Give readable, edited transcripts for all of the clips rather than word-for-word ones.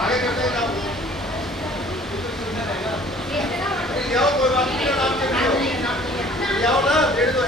आगे करते हैं काम। आओ कोई बात नहीं, नाम के आओ ना, डेढ़ दो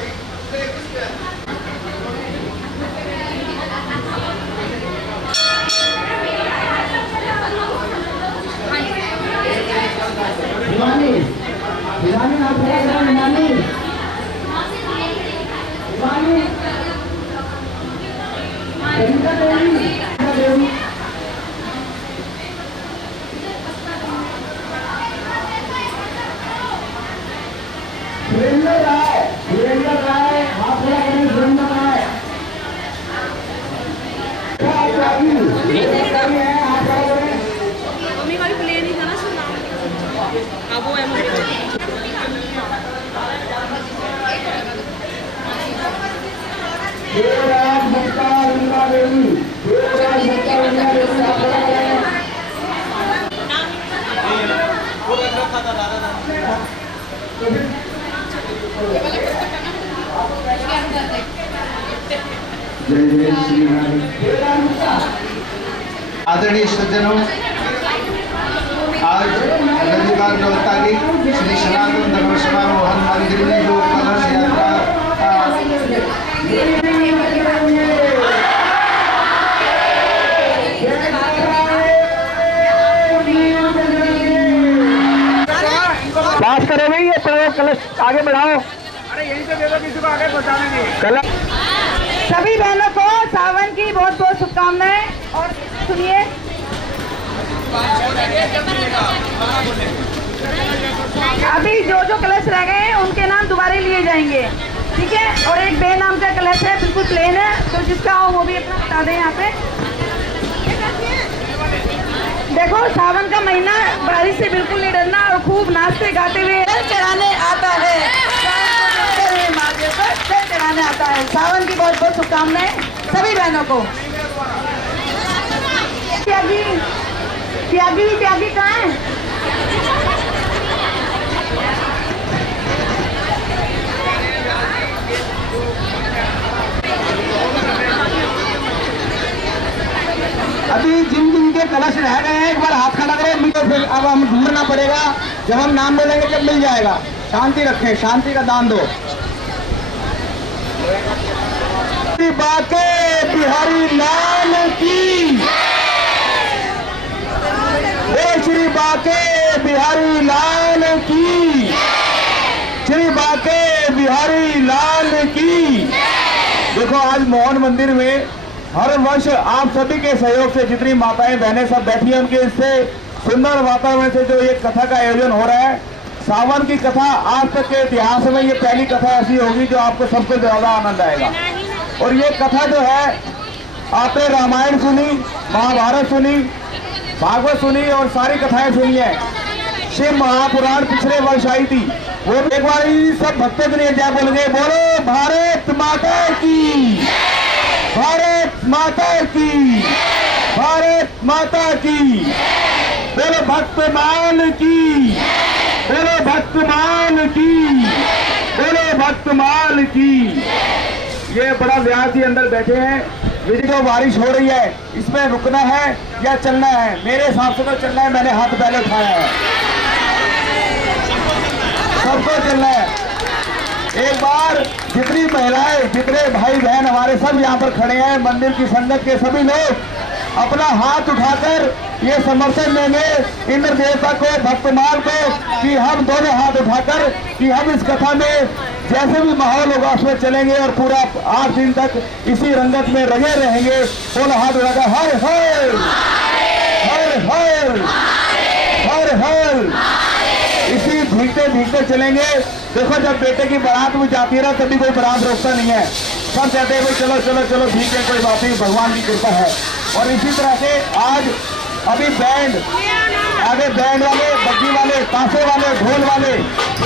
मम्मी वाली प्ले नहीं था ना सुना। अब वो है आदरणीय सज्जनों, आज रविवार जो तारीख श्री सनातन धर्म सभा मोहन मंदिर में जो कलश यात्रा पास करो भाई, ये तो कलश आगे बढ़ाओ। अरे यहीं से दे दो, किसी को आगे पहुंचाने नहीं। कलश सभी बहनों को सावन की बहुत बहुत शुभकामनाएं। और सुनिए, अभी जो कलश रह गए हैं उनके नाम दोबारा लिए जाएंगे, ठीक है। और एक बे नाम का कलश है, बिल्कुल प्लेन है, तो जिसका हो वो भी अपना बता दें यहाँ पे। देखो, सावन का महीना, बारिश से बिल्कुल नहीं डरना और खूब नाचते गाते हुए चढ़ाने आता है, चढ़ाने आता है। सावन की बहुत बहुत शुभकामनाएं सभी बहनों को। त्यागी त्यागी त्यागी कहाँ है? अभी जिन के कलश रह गए हैं एक बार हाथ खड़ा करें, फिर अब हम ढूंढना पड़ेगा। जब हम नाम बोलेंगे जब मिल जाएगा। शांति रखें, शांति का दान दो। बाके बिहारी लाल की, श्री बाके बिहारी लाल की, श्री बाके बिहारी लाल की। देखो, आज मोहन मंदिर में हर वर्ष आप सभी के सहयोग से जितनी माताएं बहनें सब बैठी हैं, उनके इससे सुंदर वातावरण से जो ये कथा का आयोजन हो रहा है, सावन की कथा आज तक के इतिहास में ये पहली कथा ऐसी होगी जो आपको सबसे ज्यादा आनंद आएगा। और ये कथा जो है, आपने रामायण सुनी, महाभारत सुनी, भागवत सुनी और सारी कथाएं सुनी है। शिव महापुराण पिछले वर्ष आई थी, वो एक बार सब भक्तों के लिए जय बोल गए, बोलो भारत माता की, भारत माता की, भारत माता की, बोलो भक्तमान की, बोलो भक्तमान की, बोलो भक्तमान की। ये बड़ा व्यासी अंदर बैठे हैं। मेरी जो बारिश हो रही है, इसमें रुकना है या चलना है? मेरे हिसाब से तो चलना है। मैंने हाथ पहले उठाया है, सबको चलना है। एक बार जितनी महिलाएं, जितने भाई बहन हमारे सब यहाँ पर खड़े हैं, मंदिर की संगत के सभी लोग अपना हाथ उठाकर ये समर्थन देंगे इंद्र देवता को, भक्तमाल को, कि हम दोनों हाथ उठाकर कि हम इस कथा में जैसे भी माहौल होगा उसमें चलेंगे और पूरा 8 दिन तक इसी रंगत में लगे रहेंगे। बोलो हाथ उठाकर हर हर हर हर हर हर, इसी भीगते भीगते चलेंगे। देखो, जब बेटे की बारात में जाती है ना, कभी कोई बारात रोकता नहीं है, सब कहते हैं भाई चलो चलो चलो भीगे, कोई बात नहीं, भगवान की कृपा है। और इसी तरह से आज अभी बैंड, आगे बैंड वाले, बग्गी वाले, ताशे वाले, ढोल वाले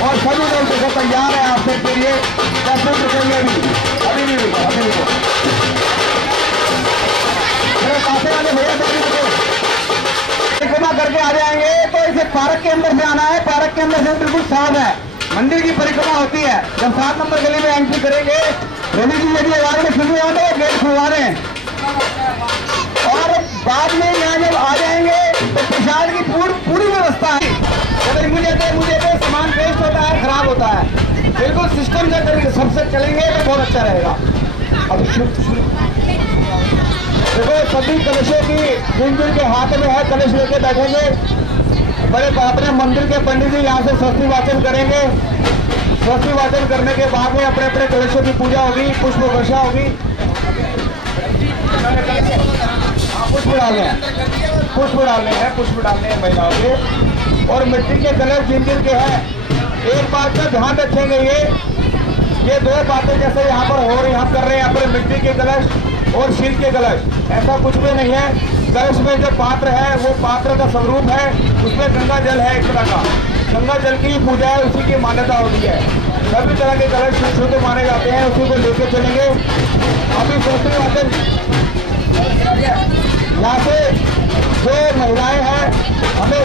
और सभी लोग देखो तैयार है आप सबके लिए। कैसे रुकेंगे? अभी नहीं रुको, अभी रुको। पार्क के अंदर से आना है, पार्क के अंदर से बिल्कुल साफ है। मंदिर की परिक्रमा होती है। जब 7 नंबर गली में एंट्री करेंगे, रवि जी यदि आवाज में सुन रहे हो तो गेट खुलवा दें। और बाद में यहाँ जब आ जाएंगे तो प्रसाद की पूरी व्यवस्था है। अगर मुझे सामान वेस्ट होता है, खराब होता है, बिल्कुल सिस्टम से अगर सबसे चलेंगे तो बहुत अच्छा रहेगा। अब देखो सभी कलशों की जिन के हाथ में है कलश लेके बैठेंगे। बड़े अपने मंदिर के पंडित जी यहाँ से स्वस्ति वाचन करेंगे। स्वस्ति वाचन करने के बाद में अपने अपने कलशों की पूजा होगी, पुष्प वर्षा होगी। पुष्प डालने हैं महिलाओं के। और मिट्टी के कलश जिन के हैं, एक बात का ध्यान रखेंगे, ये 2 बातें जैसे यहाँ पर हो रही हम कर रहे हैं अपने मिट्टी के कलश और शिल के कलश, ऐसा कुछ भी नहीं है। कलश में जो पात्र है वो पात्र का स्वरूप है, उसमें गंगा जल है, एक तरह का गंगा जल की पूजा है, उसी की मान्यता होती है। सभी तरह के कलश शुद्ध माने जाते हैं, उसी को लेके चलेंगे। अभी दूसरी बात यहाँ से जो महिलाएं हैं हमें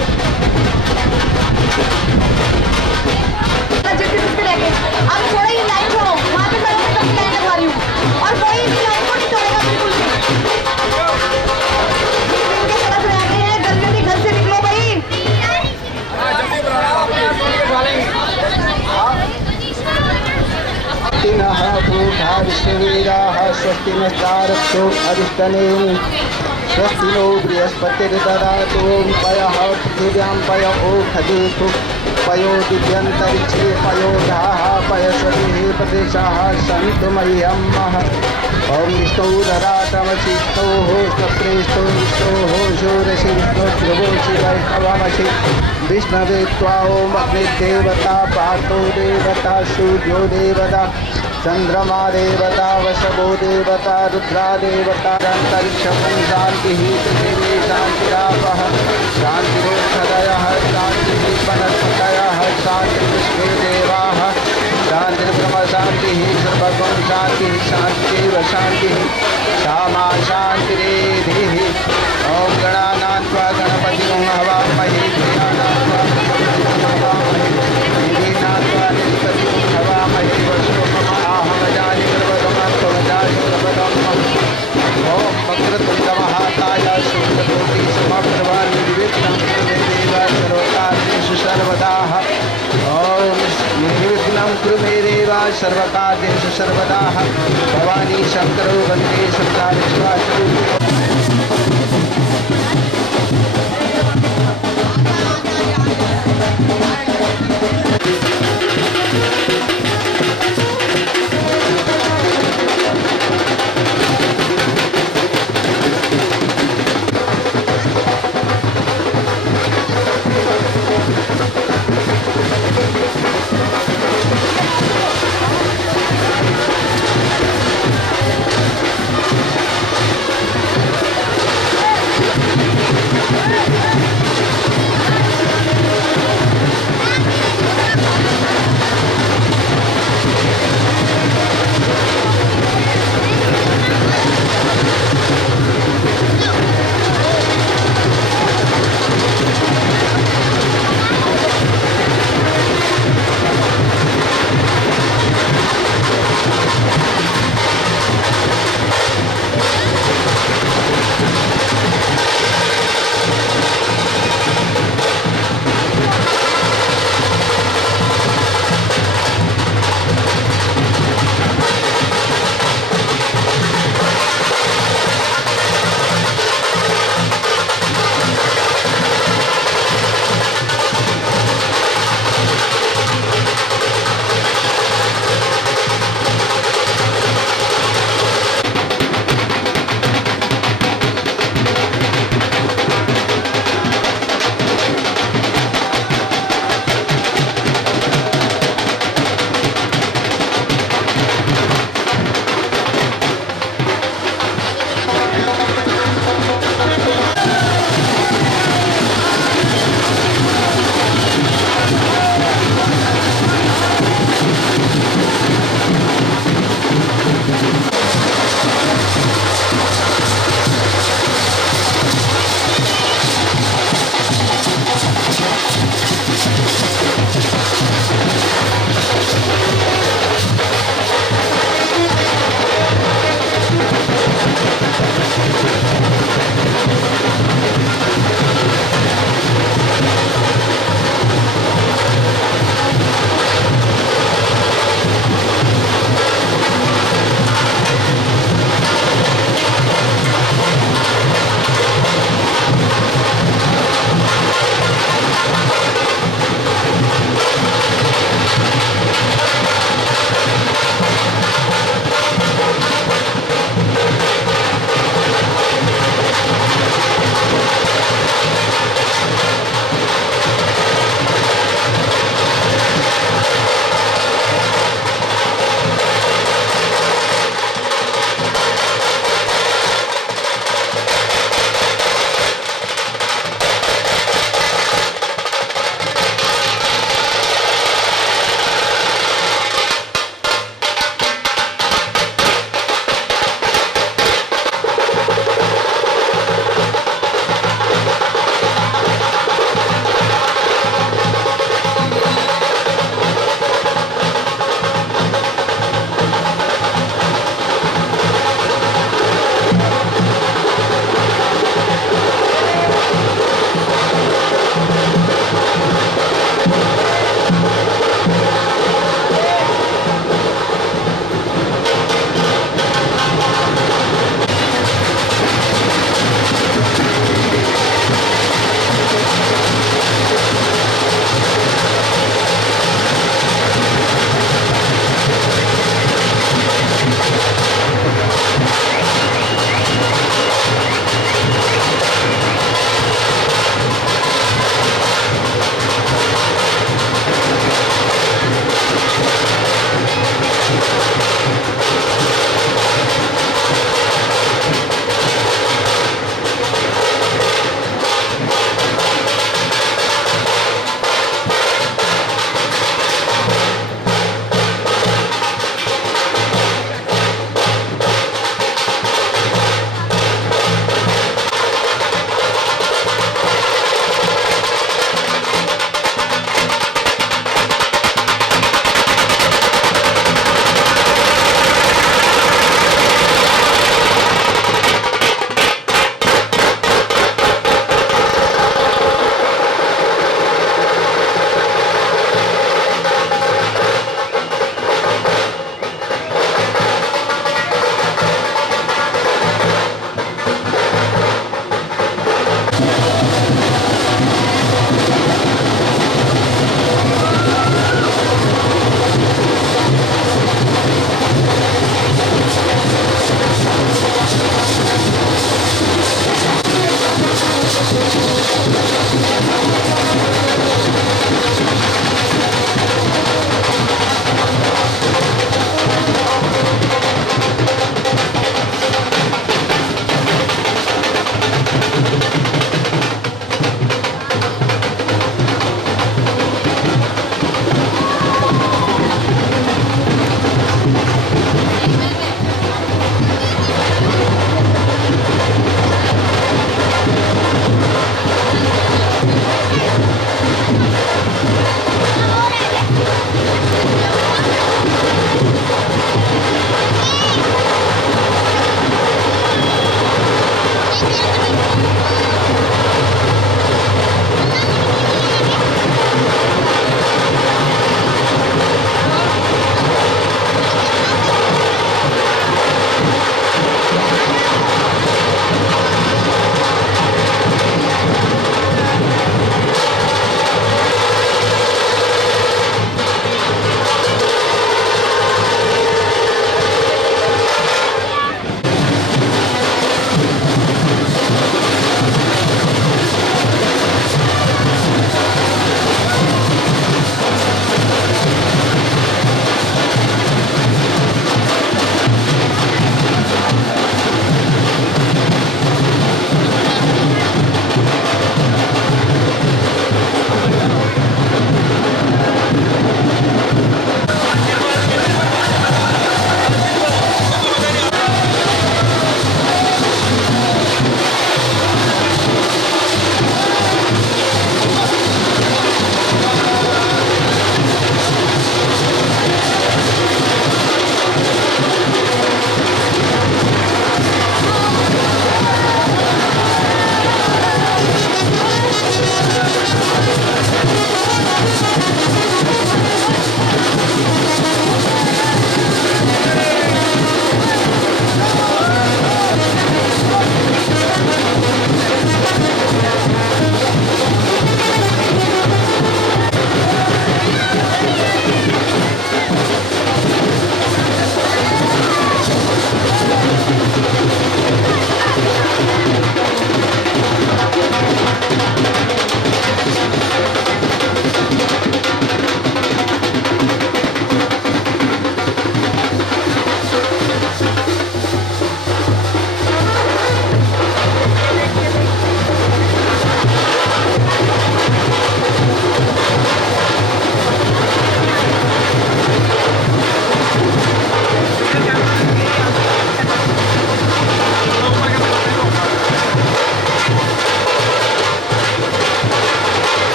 अब थोड़ा ही लाइन छोड़ो, वहाँ पे मैं कम लाइन लगवा रही हूँ और कोई भी लाइन को नहीं तोड़ेगा बिल्कुल भी। जिनके तरफ रहते हैं जल्दी घर से निकलो भाई। पूर्धा विश्ववीराः स्वस्ति नस्तारक्षो अरिष्टनेमि स्वस्ति नो बृहस्पतिर्ददातु पयः पृथिव्यां पय ओषधीषु पयो दिव्यन्तरिक्षे पयोधाः पयस्वतिः प्रदेशाः सन्तु मह्यमः। ॐ विष्णुरराटमचिष्टोः स्वप्रेष्ठो विष्णोः शूरसि विष्णुध्रुवोषि वैष्णवमसि विष्णवे त्वा ॐ अग्निदेवता पार्थो देवता सूर्यो देवता चंद्रमा देवता वशभो देवता रुद्रा देवता अंतरिक्षं शांतिः पृथिवी शान्तिरापः शान्तिरोषधयः शान्तिः वनस्पतयः शान्तिर्विश्वे देवाः शान्तिर्ब्रह्म शान्तिः सर्वगुण शान्तिः शान्तिरेव शान्तिः सामा शान्तिरेधिः। ॐ गणानां त्वा गणपतिं हवामहे गणानां त्वा गणपतिं हवामहे देवीनां त्वा देवपतिं हवामहे ओम वक्रतुंडमहाकाय सूर्यकोटि समप्रभा निर्विघ्नं कुरु मे देव सर्वकार्येषु सर्वदा। ओम निर्विघ्नं कुरु मे देव सर्वकार्येषु सर्वदा। भवानी शंकरो वन्दे शंकराचार्य।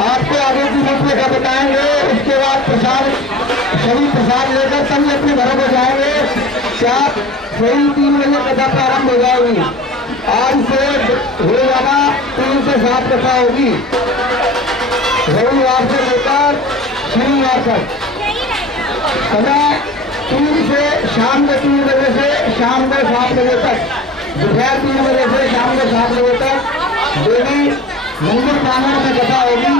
आपको आगे की रूपरेखा बताएंगे। उसके बाद प्रसाद, सभी प्रसाद लेकर सभी अपने घरों को जाएंगे। क्या सही 3 बजे कथा प्रारंभ हो जाएगी। आज से रोजाना 3 से 7 कथा होगी, रविवार से लेकर शनिवार तक। समय 3 से शाम के 3 बजे से शाम के 7 बजे तक, दोपहर 3 बजे से शाम के 7 बजे तक देवी मंदिर प्रांगण में कथा होगी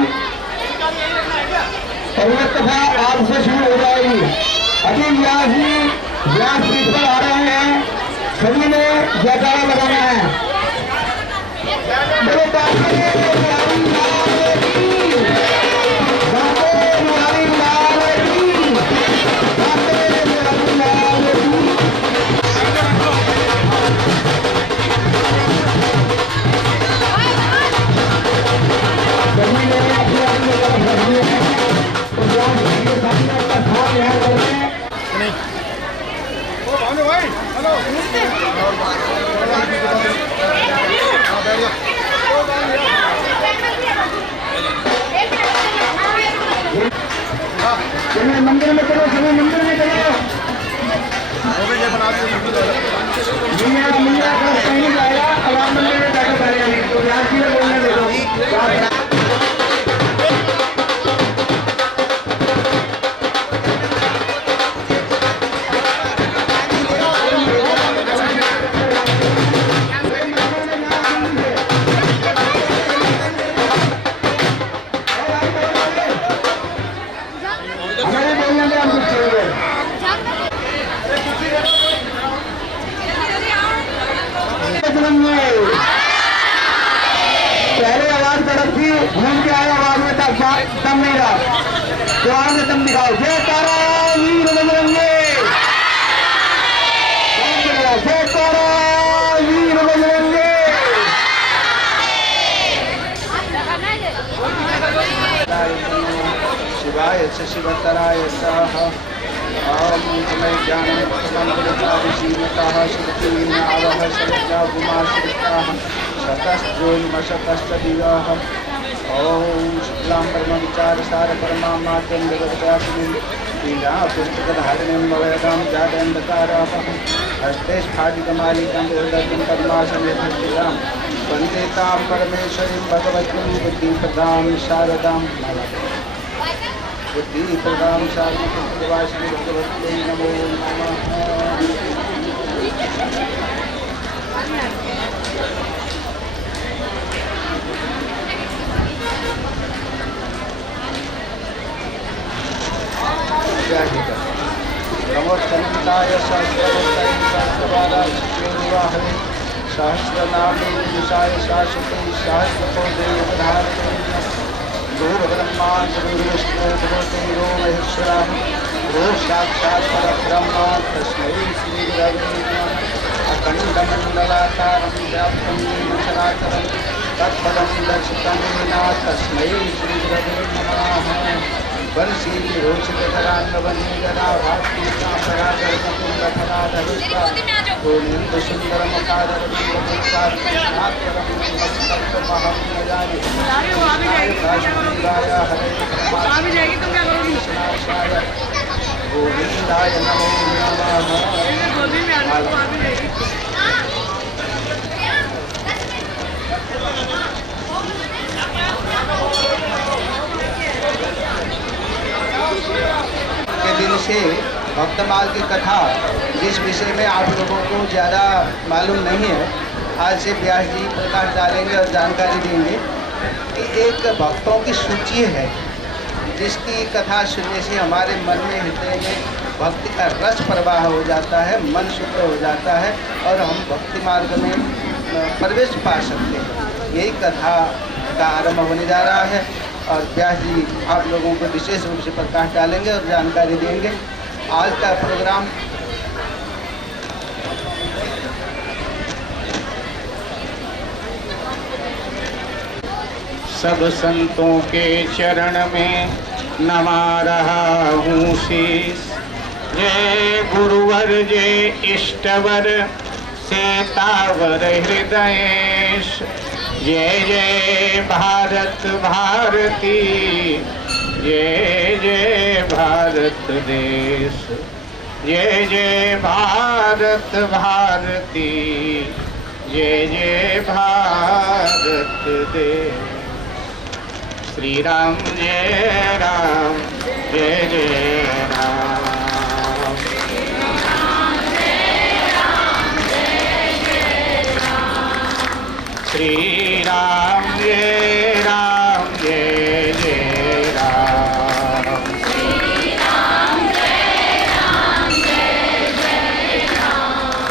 और यह कथा आज से शुरू हो जाएगी। अभी व्यास जी व्यासपीठ पर आ रहे हैं, सभी ने जयकारा लगाना है। मंदिर में चलो, सभी मंदिर में चलो। मिया का सैनिक आएगा, अलाम मंदिर में जाकर करेगा। तो व्यास जी बोलने दो। पहले आवाज कड़क थी, घूम के आए आवाज में दम नहीं रहा, तो आवाज में दम दिखाओ। जय तारा वीर बजरंगे, जय तारा वीर बजरंगे। शिवाय शिवतराय स्वाहा। ओम तमै ज्ञानमृतमन्तरिताभिषीमतः श्रुतिनावः शरद्यागुमाश्रिताः शतश्चोन्मशतश्च दिवाः। ओम शुक्लां परमविचारसारपरमां माद्यं जगद्व्यापिनीं लीलापुस्तकधारिणीं ववेदां जातन्धकारापहं हस्ते स्फाटिकमालिकां उदयं पद्मासने वन्दे तां परमेश्वरीं भगवतीं बुद्धिप्रदां शारदां बुद्धिप्रदां शारदां भगवत्यै नमो नमः। नमोस्तंताय सहस्रवत्ताय सहस्रपादाय शिवाहवे सहस्रनामे विदुषाय शाश्वते सहस्रकोटिधारते गुरुर्ब्रह्मा गुरुर्विष्णु गुरुर्देवो महेश्वरः गुरुः साक्षात् परब्रह्म तस्मै श्रीगुरवे नमः। अखण्डमण्डलाकारं व्याप्तं येन चराचरं तत्पदं दर्शितं येन तस्मै श्रीगुरवे नमः। बंसी गोविंदाय नमो के दिन से भक्तमाल की कथा, जिस विषय में आप लोगों को ज़्यादा मालूम नहीं है, आज से व्यास जी प्रकाश डालेंगे और जानकारी देंगे कि एक भक्तों की सूची है जिसकी कथा सुनने से हमारे मन में, हृदय में भक्ति का रस प्रवाह हो जाता है, मन शुद्ध हो जाता है और हम भक्ति मार्ग में प्रवेश पा सकते हैं। यही कथा का आरंभ होने जा रहा है और व्यास जी आप लोगों को विशेष रूप से प्रकाश डालेंगे और जानकारी देंगे। आज का प्रोग्राम सब संतों के चरण में नमा रहा हूँ शीस। जय गुरुवर जय इष्टवर सीतावर हृदयेश। जय जय भारत भारती, जय जय भारत देश, जय जय भारत भारती, जय जय भारत देश। श्री राम जय राम, जय जय राम। श्री राम जय राम, जय जय राम। श्री राम जय राम, जय जय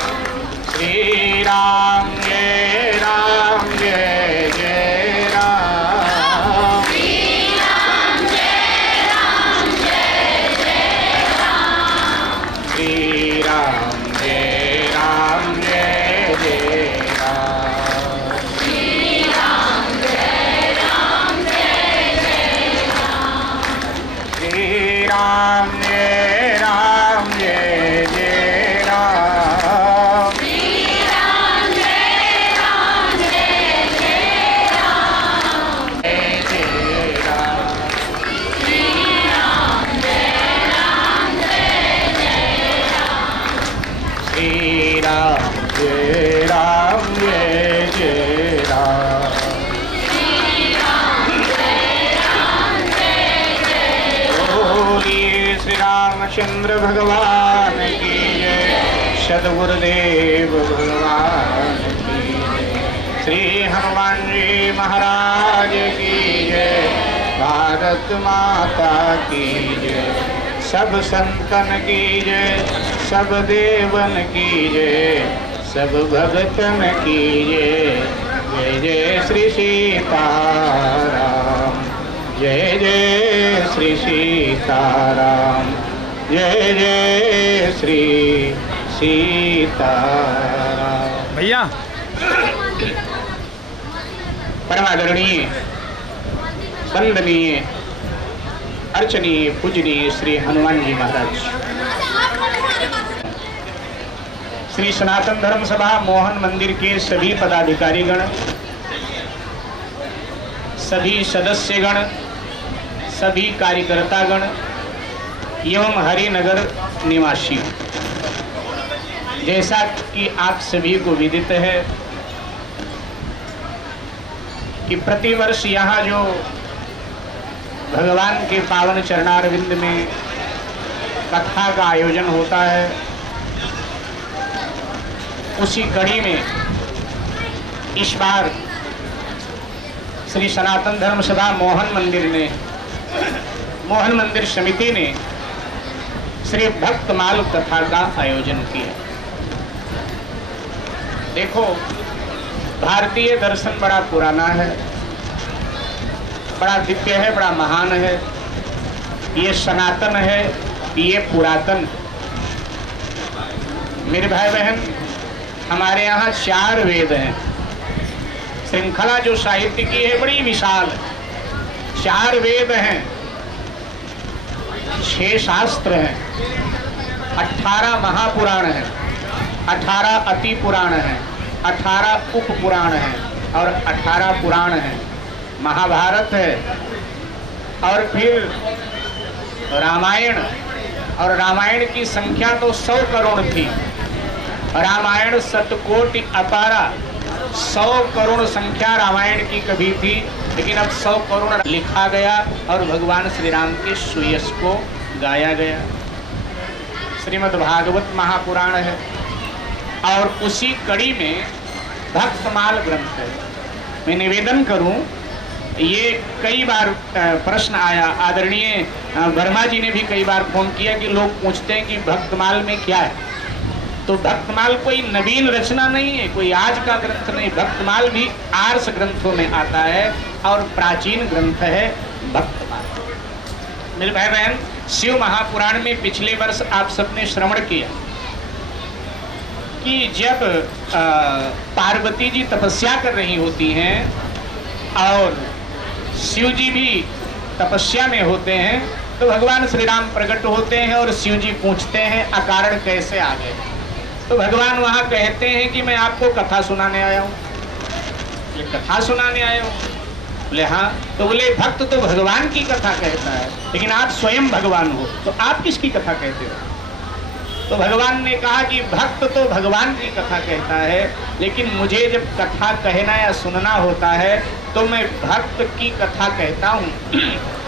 राम। श्री राम जय राम, जय जय राम। श्री राम जय राम, जय जय राम। श्री राम जय राम, जय जय राम। राम जय राम, जय जय राम। श्री राम जय राम, जय जय राम। जय जय राम। श्री राम जय राम, जय जय राम। श्री राम जय राम, जय जय राम। श्री रामचंद्र भगवान की जय, सद्गुरुदेव भगवान की जय, श्री हनुमान जी महाराज की जय, भारत माता की जय, सब संतन की जय, सब देवन की जय, सब भगतन की जय। जय जय श्री सीताराम, जय जय श्री सीताराम, जय जय श्री सीताराम। भैया परमादरणीय, वंदनीय, अर्चनीय, पूजनीय श्री हनुमान जी महाराज, श्री सनातन धर्म सभा मोहन मंदिर के सभी पदाधिकारीगण, सभी सदस्यगण, सभी कार्यकर्तागण एवं हरिनगर निवासी, जैसा कि आप सभी को विदित है कि प्रतिवर्ष यहाँ जो भगवान के पावन चरणारविंद में कथा का आयोजन होता है, उसी कड़ी में इस बार श्री सनातन धर्म सभा मोहन मंदिर समिति ने श्री भक्तमाल कथा का आयोजन किया। देखो, भारतीय दर्शन बड़ा पुराना है, बड़ा दिव्य है, बड़ा महान है, ये सनातन है, ये पुरातन। मेरे भाई बहन, हमारे यहाँ 4 वेद हैं। श्रृंखला जो साहित्य की है बड़ी विशाल, 4 वेद हैं, 6 शास्त्र हैं, 18 महापुराण हैं, 18 अति पुराण हैं, 18 उप पुराण हैं और 18 पुराण हैं। महाभारत है और फिर रामायण, और रामायण की संख्या तो 100 करोड़ थी। रामायण शतकोटि अपारा, 100 करोड़ संख्या रामायण की कभी थी, लेकिन अब 100 करोड़ लिखा गया और भगवान श्री राम के सुयश को गाया गया। श्रीमद् भागवत महापुराण है और उसी कड़ी में भक्तमाल ग्रंथ है। मैं निवेदन करूं, ये कई बार प्रश्न आया, आदरणीय वर्मा जी ने भी कई बार फोन किया कि लोग पूछते हैं कि भक्तमाल में क्या है। तो भक्तमाल कोई नवीन रचना नहीं है, कोई आज का ग्रंथ नहीं। भक्तमाल भी आर्ष ग्रंथों में आता है और प्राचीन ग्रंथ है भक्तमाल। मेरे भाई बहन, शिव महापुराण में पिछले वर्ष आप सबने श्रवण किया कि जब पार्वती जी तपस्या कर रही होती हैं और शिव जी भी तपस्या में होते हैं, तो भगवान श्री राम प्रकट होते हैं और शिव जी पूछते हैं अकारण कैसे आ गए। तो भगवान वहां कहते हैं कि मैं आपको कथा सुनाने आया हूँ। ये कथा सुनाने आए हो? बोले हाँ। तो बोले भक्त तो भगवान की कथा कहता है, लेकिन आप स्वयं भगवान हो, तो आप किसकी कथा कहते हो? तो भगवान ने कहा कि भक्त तो भगवान की कथा कहता है, लेकिन मुझे जब कथा कहना या सुनना होता है तो मैं भक्त की कथा कहता हूँ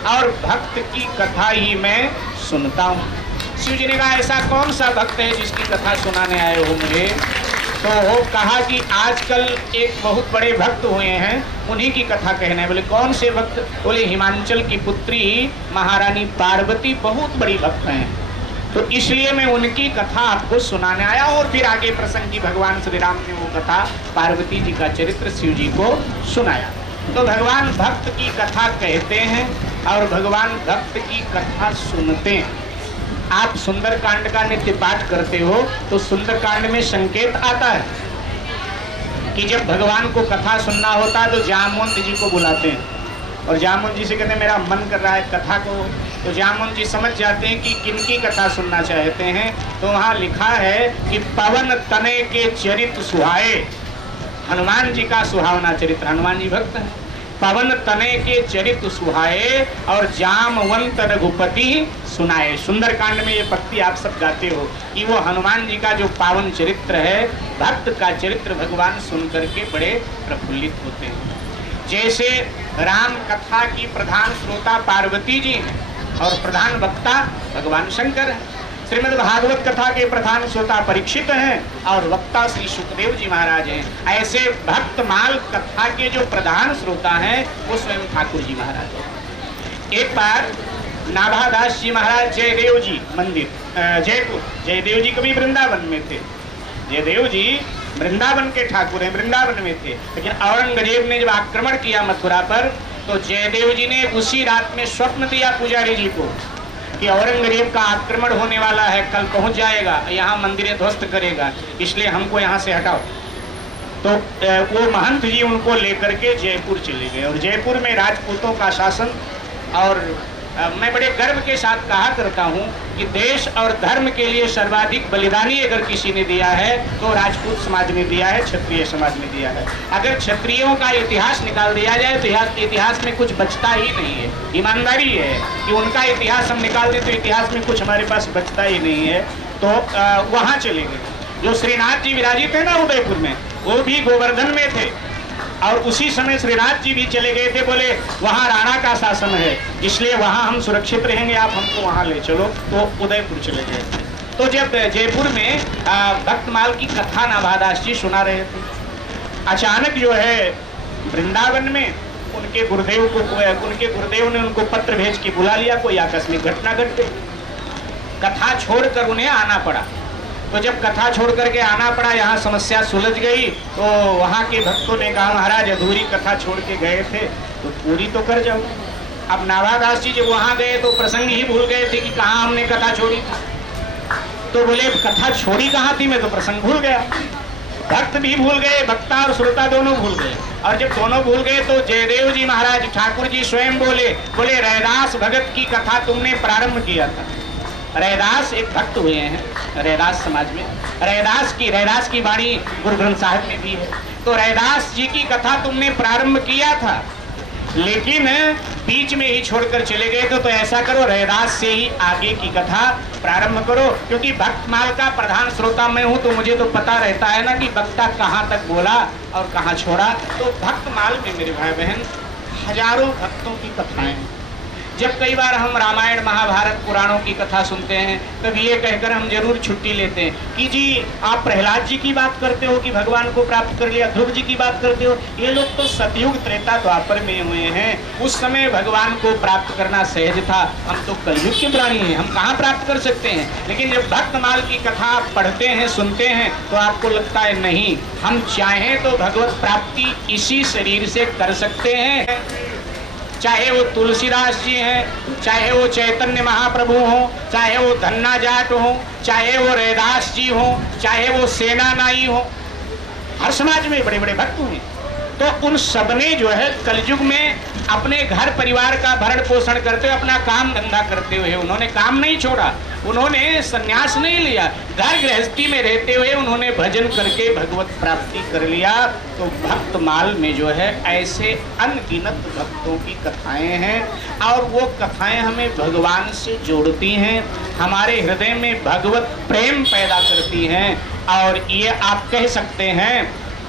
और भक्त की कथा ही मैं सुनता हूँ। शिव जी ने कहा ऐसा कौन सा भक्त है जिसकी कथा सुनाने आए हो मुझे? तो वो कहा कि आजकल एक बहुत बड़े भक्त हुए हैं, उन्हीं की कथा कहना है। बोले कौन से भक्त? बोले हिमांचल की पुत्री महारानी पार्वती बहुत बड़ी भक्त हैं, तो इसलिए मैं उनकी कथा आपको सुनाने आया। और फिर आगे प्रसंग की भगवान श्री राम ने वो कथा पार्वती जी का चरित्र शिव जी को सुनाया। तो भगवान भक्त की कथा कहते हैं और भगवान भक्त की कथा सुनते हैं। आप सुंदरकांड का नित्य पाठ करते हो तो सुंदरकांड में संकेत आता है कि जब भगवान को कथा सुनना होता है तो जामवंत जी को बुलाते हैं और जामवंत जी से कहते हैं मेरा मन कर रहा है कथा को। तो जामवंत जी समझ जाते हैं कि किनकी कथा सुनना चाहते हैं। तो वहाँ लिखा है कि पवन तनय के चरित्र सुहाए, हनुमान जी का सुहावना चरित्र, हनुमान जी भक्त हैं। पवन तनय के चरित्र सुहाए और जामवंत रघुपति सुनाए। सुंदरकांड में ये पक्ति आप सब गाते हो कि वो हनुमान जी का जो पावन चरित्र है, भक्त का चरित्र भगवान सुन करके बड़े प्रफुल्लित होते हैं। जैसे राम कथा की प्रधान श्रोता पार्वती जी हैं और प्रधान वक्ता भगवान शंकर हैं। श्रीमद् भागवत कथा के प्रधान श्रोता परीक्षित हैं और वक्ता श्री सुखदेव जी महाराज हैं। ऐसे भक्तमाल कथा के जो प्रधान श्रोता हैं वो स्वयं ठाकुर जी महाराज हैं। एक बार नाभादास जी महाराज जयदेव जी मंदिर जयपुर, जयदेव जी कभी वृंदावन में थे। जयदेव जी वृंदावन के ठाकुर हैं, वृंदावन में थे। लेकिन औरंगजेब ने जब आक्रमण किया मथुरा पर तो जयदेव जी ने उसी रात में स्वप्न दिया पुजारी जी को कि औरंगजेब का आक्रमण होने वाला है, कल पहुंच जाएगा, यहाँ मंदिरें ध्वस्त करेगा, इसलिए हमको यहाँ से हटाओ। तो वो महंत जी उनको लेकर के जयपुर चले गए और जयपुर में राजपूतों का शासन। और मैं बड़े गर्व के साथ कहा करता हूँ कि देश और धर्म के लिए सर्वाधिक बलिदानी अगर किसी ने दिया है तो राजपूत समाज ने दिया है, क्षत्रिय समाज ने दिया है। अगर क्षत्रियों का इतिहास निकाल दिया जाए तो इतिहास में कुछ बचता ही नहीं है। ईमानदारी है कि उनका इतिहास हम निकाल दें तो इतिहास में कुछ हमारे पास बचता ही नहीं है। तो वहाँ चले गए। जो श्रीनाथ जी विराजित है ना उदयपुर में, वो भी गोवर्धन में थे और उसी समय श्रीनाथ जी भी चले गए थे। बोले वहाँ राणा का शासन है, इसलिए वहाँ हम सुरक्षित रहेंगे, आप हमको वहाँ ले चलो। तो उदयपुर चले गए। तो जब जयपुर में भक्तमाल की कथा नाभादास जी सुना रहे थे, अचानक जो है वृंदावन में उनके गुरुदेव ने उनको पत्र भेज के बुला लिया। कोई आकस्मिक घटना घट गई, कथा छोड़कर उन्हें आना पड़ा। तो जब कथा छोड़ करके आना पड़ा, यहाँ समस्या सुलझ गई। तो वहाँ के भक्तों ने कहा महाराज अधूरी कथा छोड़ के गए थे तो पूरी तो कर जाओ। अब नाभादास जी जब वहाँ गए तो प्रसंग ही भूल गए थे कि कहाँ हमने कथा छोड़ी थी। तो बोले कथा छोड़ी कहाँ थी, मैं तो प्रसंग भूल गया। भक्त भी भूल गए, वक्ता और श्रोता दोनों भूल गए। और जब दोनों भूल गए तो जयदेव जी महाराज ठाकुर जी स्वयं बोले रैदास भगत की कथा तुमने प्रारंभ किया था। रैदास एक भक्त हुए हैं रैदास समाज में। रैदास की वाणी गुरु ग्रंथ साहिब में भी है। तो रैदास जी की कथा तुमने प्रारंभ किया था, लेकिन बीच में ही छोड़कर चले गए। तो ऐसा करो रैदास से ही आगे की कथा प्रारंभ करो, क्योंकि भक्तमाल का प्रधान श्रोता मैं हूँ तो मुझे तो पता रहता है ना कि वक्ता कहाँ तक बोला और कहाँ छोड़ा। तो भक्तमाल में मेरे भाई बहन हजारों भक्तों की कथाएं। जब कई बार हम रामायण महाभारत पुराणों की कथा सुनते हैं तब ये कहकर हम जरूर छुट्टी लेते हैं कि जी आप प्रहलाद जी की बात करते हो कि भगवान को प्राप्त कर लिया, ध्रुव जी की बात करते हो। ये लोग तो सतयुग त्रेता द्वापर में हुए हैं, उस समय भगवान को प्राप्त करना सहज था। हम तो कलयुग के प्राणी हैं, हम कहाँ प्राप्त कर सकते हैं। लेकिन जब भक्तमाल की कथा आप पढ़ते हैं सुनते हैं तो आपको लगता है नहीं, हम चाहें तो भगवत प्राप्ति इसी शरीर से कर सकते हैं। चाहे वो तुलसीदास जी हैं, चाहे वो चैतन्य महाप्रभु हों, चाहे वो धन्ना जाट हों, चाहे वो रैदास जी हों, चाहे वो सेना नाई हों, हर समाज में बड़े बड़े भक्त हुए। तो उन सबने जो है कलयुग में अपने घर परिवार का भरण पोषण करते हुए, अपना काम धंधा करते हुए उन्होंने काम नहीं छोड़ा, उन्होंने संन्यास नहीं लिया, घर गृहस्थी में रहते हुए उन्होंने भजन करके भगवत प्राप्ति कर लिया। तो भक्तमाल में जो है ऐसे अनगिनत भक्तों की कथाएं हैं और वो कथाएं हमें भगवान से जोड़ती हैं, हमारे हृदय में भगवत प्रेम पैदा करती हैं। और ये आप कह सकते हैं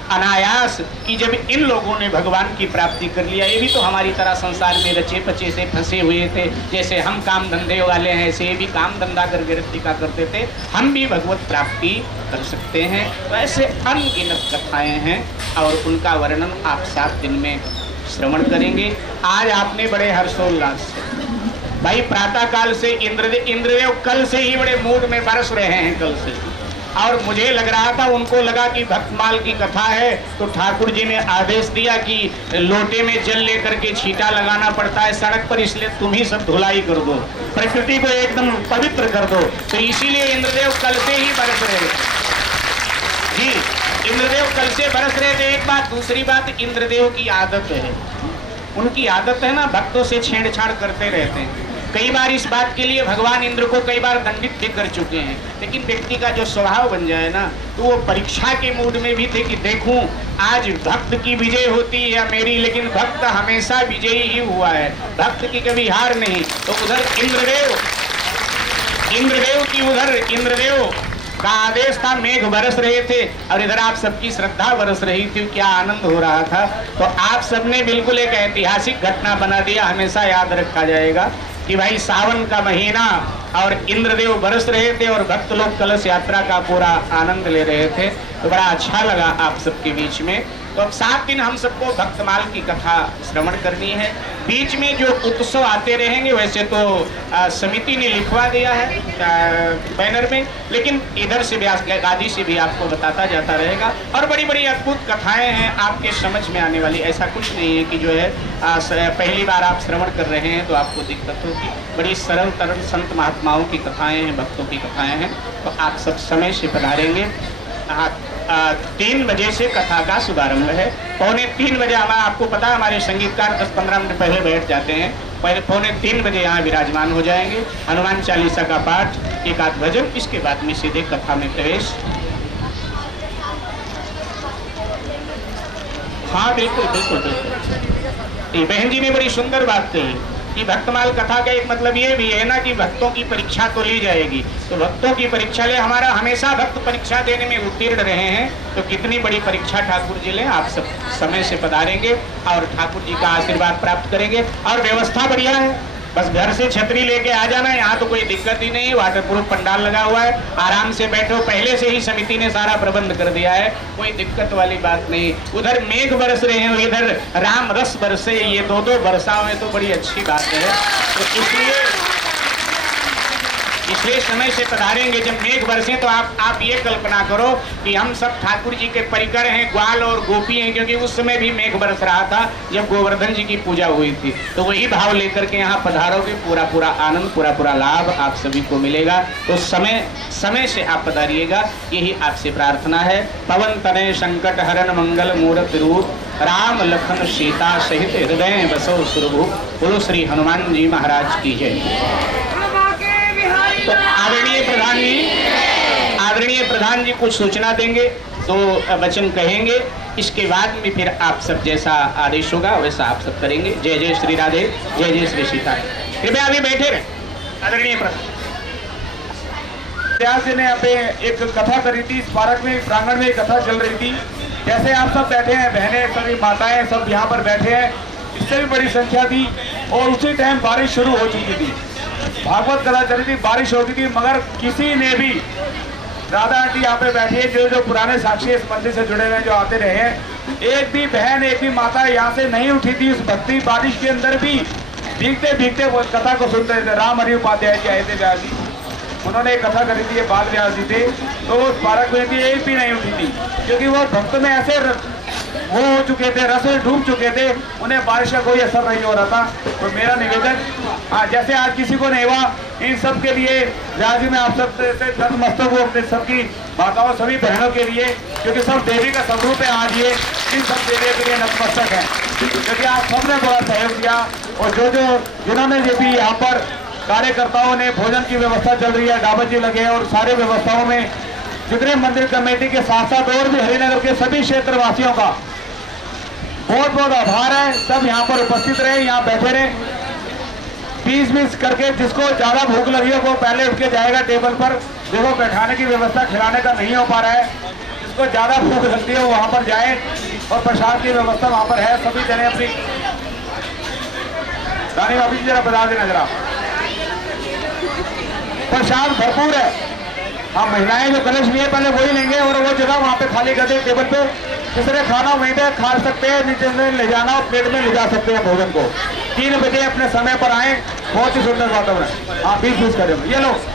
अनायास कि जब इन लोगों ने भगवान की प्राप्ति कर लिया, ये भी तो हमारी तरह संसार में रचे पचे से फंसे हुए थे, जैसे हम काम धंधे वाले हैं ऐसे ये भी काम धंधा कर गिरफ्ती का करते थे, हम भी भगवत प्राप्ति कर सकते हैं। तो ऐसे अनगिनत कथाएं हैं और उनका वर्णन आप 7 दिन में श्रवण करेंगे। आज आपने बड़े हर्षोल्लास से भाई प्रातः काल से इंद्रदेव कल से ही बड़े मूड में बरस रहे हैं कल से, और मुझे लग रहा था उनको लगा कि भक्तमाल की कथा है तो ठाकुर जी ने आदेश दिया कि लोटे में जल लेकर के छींटा लगाना पड़ता है सड़क पर, इसलिए तुम ही सब धुलाई कर दो, प्रकृति को एकदम पवित्र कर दो। तो इसीलिए इंद्रदेव कल से ही बरस रहे जी, इंद्रदेव कल से बरस रहे थे। एक बात, दूसरी बात, इंद्रदेव की आदत है, उनकी आदत है ना भक्तों से छेड़छाड़ करते रहते हैं। कई बार इस बात के लिए भगवान इंद्र को कई बार दंडित भी कर चुके हैं, लेकिन व्यक्ति का जो स्वभाव बन जाए ना तो वो परीक्षा के मूड में भी थे कि देखूं आज भक्त की विजय होती है या मेरी, लेकिन भक्त हमेशा विजयी ही हुआ है, भक्त की कभी हार नहीं। तो उधर इंद्रदेव का आदेश था, मेघ बरस रहे थे और इधर आप सबकी श्रद्धा बरस रही थी, क्या आनंद हो रहा था। तो आप सबने बिल्कुल एक ऐतिहासिक घटना बना दिया, हमेशा याद रखा जाएगा कि भाई सावन का महीना और इंद्रदेव बरस रहे थे और भक्त लोग कलश यात्रा का पूरा आनंद ले रहे थे। तो बड़ा अच्छा लगा आप सबके बीच में। तो अब 7 दिन हम सबको भक्तमाल की कथा श्रवण करनी है। बीच में जो उत्सव आते रहेंगे वैसे तो समिति ने लिखवा दिया है बैनर में, लेकिन इधर से भी आदि से भी आपको बताता जाता रहेगा। और बड़ी बड़ी अद्भुत कथाएं हैं आपके समझ में आने वाली, ऐसा कुछ नहीं है कि जो है पहली बार आप श्रवण कर रहे हैं तो आपको दिक्कत होगी। बड़ी सरल तरल संत महात्माओं की कथाएं हैं, भक्तों की कथाएं हैं। तो आप सब समय से पधारेंगे। 3 बजे से कथा का शुभारंभ है। 2:45 बजे आपको पता है हमारे संगीतकार 10-15 मिनट पहले बैठ जाते हैं, पहले 2:45 बजे यहाँ विराजमान हो जाएंगे। हनुमान चालीसा का पाठ, एक आध भजन, इसके बाद में सीधे कथा में प्रवेश। हाँ बिल्कुल बिल्कुल बिल्कुल, बहन जी ने बड़ी सुंदर बात कही कि भक्तमाल कथा का एक मतलब ये भी है ना कि भक्तों की परीक्षा तो ली जाएगी, तो भक्तों की परीक्षा ले, हमारा हमेशा भक्त परीक्षा देने में उत्तीर्ण रहे हैं, तो कितनी बड़ी परीक्षा ठाकुर जी ले। आप सब समय से पधारेंगे और ठाकुर जी का आशीर्वाद प्राप्त करेंगे। और व्यवस्था बढ़िया है, बस घर से छतरी लेके आ जाना, यहाँ तो कोई दिक्कत ही नहीं, वाटर प्रूफ पंडाल लगा हुआ है, आराम से बैठो, पहले से ही समिति ने सारा प्रबंध कर दिया है, कोई दिक्कत वाली बात नहीं। उधर मेघ बरस रहे हैं, इधर राम रस बरसे, ये दो बरसाव में तो बड़ी अच्छी बात है। तो इसलिए समय से पधारेंगे। जब मेघ बरसे तो आप ये कल्पना करो कि हम सब ठाकुर जी के परिकर हैं, ग्वाल और गोपी हैं, क्योंकि उस समय भी मेघ बरस रहा था जब गोवर्धन जी की पूजा हुई थी। तो वही भाव लेकर के यहाँ पधारोगे, पूरा आनंद, पूरा लाभ आप सभी को मिलेगा। तो समय से आप पधारिएगा, यही आपसे प्रार्थना है। पवन तनय संकट हरण मंगल मूरत रूप, राम लखन सीता सहित हृदय बसो सुरभूप। बोलो श्री हनुमान जी महाराज की जय। तो आदरणीय प्रधान जी कुछ सूचना देंगे, 2 वचन कहेंगे, इसके बाद में फिर आप सब जैसा आदेश होगा वैसा आप सब करेंगे। जय जय श्री राधे, जय जय श्री सीता। कृपया अभी बैठे रहे आदरणीय प्रधान। जी ने यहाँ पे एक कथा करी थी, इस पार्क में प्रांगण में एक कथा चल रही थी। जैसे आप सब बैठे हैं, बहनें सभी माताएं सब यहाँ पर बैठे हैं, इससे भी बड़ी संख्या थी और उसी टाइम बारिश शुरू हो चुकी थी, भागवत कथा चली थी, बारिश हो गई थी, मगर किसी ने भी, राधा आंटी यहाँ पे बैठी है, जो पुराने साक्षी इस मंदिर से जुड़े हुए हैं, जो आते रहे हैं, एक भी बहन एक भी माता यहाँ से नहीं उठी थी। उस भक्ति बारिश के अंदर भी भीगते भीगते वो कथा को सुनते थे। राम हरि उपाध्याय जी आए थे, व्यास जी, उन्होंने एक कथा करी थी, ये बाल व्यास जी थे, तो उस पार्क में भी एक भी नहीं उठी थी, क्योंकि वो भक्त में ऐसे वो हो चुके थे, रस में डूब चुके थे, उन्हें बारिश का कोई असर नहीं हो रहा था। तो मेरा निवेदन, जैसे आज किसी को नहीं हुआ, इन सब के लिए व्यास जी में आप सब से नतमस्तक हूं, अपने सबकी माताओं सभी बहनों के लिए, क्योंकि सब देवी का स्वरूप है आज ये। इन सब देने के लिए नतमस्तक हैं, क्योंकि आप सबने बड़ा सहयोग दिया। और जिन्होंने ये भी यहाँ पर कार्यकर्ताओं ने भोजन की व्यवस्था चल रही है, ढाबा जी लगे हैं, और सारे व्यवस्थाओं में जितने मंदिर कमेटी के साथ साथ और भी हरिनगर के सभी क्षेत्रवासियों का बहुत बहुत आभार है। सब यहाँ पर उपस्थित रहे, यहाँ बैठे रहे, 20-20 करके जिसको ज्यादा भूख लगी हो वो पहले उठ के जाएगा टेबल पर। देखो बैठाने की व्यवस्था खिलाने का नहीं हो पा रहा है, जिसको ज्यादा भूख लगती है वो वहां पर जाए, और प्रसाद की व्यवस्था वहां पर है। सभी जने अपनी रानी भाभी जी जरा बता देना जरा, प्रसाद भरपूर है। हम महिलाएं जो कलश लिए पहले वही लेंगे, और वो जगह वहां पे खाली कर दे टेबल पे, जिसने खाना वहीं पे खा सकते हैं, नीचे में ले जाना और प्लेट में ले जा सकते हैं भोजन को। 3 बजे अपने समय पर आए, बहुत ही सुंदर वातावरण। हाँ 20-20 करें ये लोग